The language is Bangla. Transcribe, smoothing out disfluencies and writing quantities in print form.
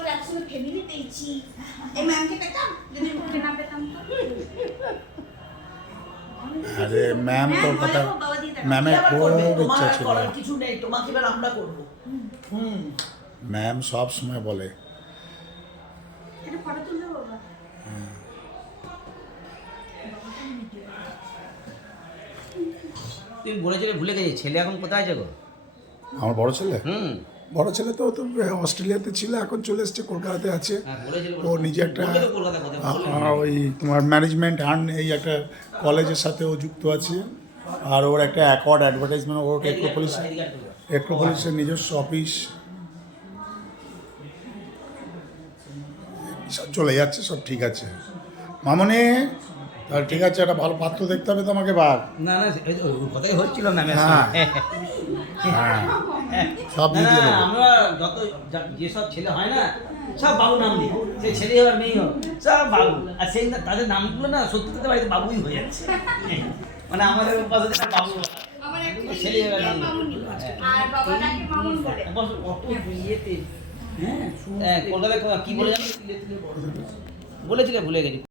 করে একসঙ্গে ফ্যামিলি পেয়েছি। এই ম্যামকে পেতাম যদি মুখে না পেতাম তো। আরে ম্যাম তো কথা, ম্যামের খুব ইচ্ছা ছিল। করার কিছু নেই, তোমাকে এবার আমরা করবো। ম্যাম সব সময় বলে এটা ফটো তুলবে বাবা। তুই বলেছিলে ভুলে গেছি, ছেলে এখন কোথায় আছে গো? আমার বড় ছেলে, হুম, বড় ছেলে তো তো অস্ট্রেলিয়াতে ছিল, এখন চলে এসেছে কলকাতাতে আছে। হ্যাঁ বলেছিল। ও নিজে একটা বলতে তো কলকাতা কথা বললি। ওই তোমার ম্যানেজমেন্ট অ্যান্ড এই একটা কলেজের সাথে ও যুক্ত আছে। আর ওর একটা অ্যাকর্ড অ্যাডভার্টাইজমেন্ট, ওর এক্রোপলিসের নিজস্ব অফিস, সব চলে যাচ্ছে, সব ঠিক আছে। মামনি তাহলে ঠিক আছে, একটা ভালো পাত্র দেখতে হবে তোমাকে বাঘ। না না, ওই কথাই হচ্ছিল ম্যামের হ্যাঁ। সঙ্গে। হ্যাঁ সব না দিয়ে না, দেবো। আমরা যত যেসব ছেলে হয় না, সব বাবু নাম দিই। সে ছেলে হোক আর মেয়ে হোক, সব বাবু। আর সেই না তাদের নামগুলো না সত্যি কথা বাড়িতে বাবুই হয়ে যাচ্ছে। মানে আমাদের পাশে যেটা বাবু আমার একটা ছেলে হোক আর মেয়ে মামুনি হোক। আর বাবা নাকি মামুন বলে। বস, কত বিয়েতে হ্যাঁ কলকাতায় কি বলে জানো? বলেছিলে, ভুলে গেছি।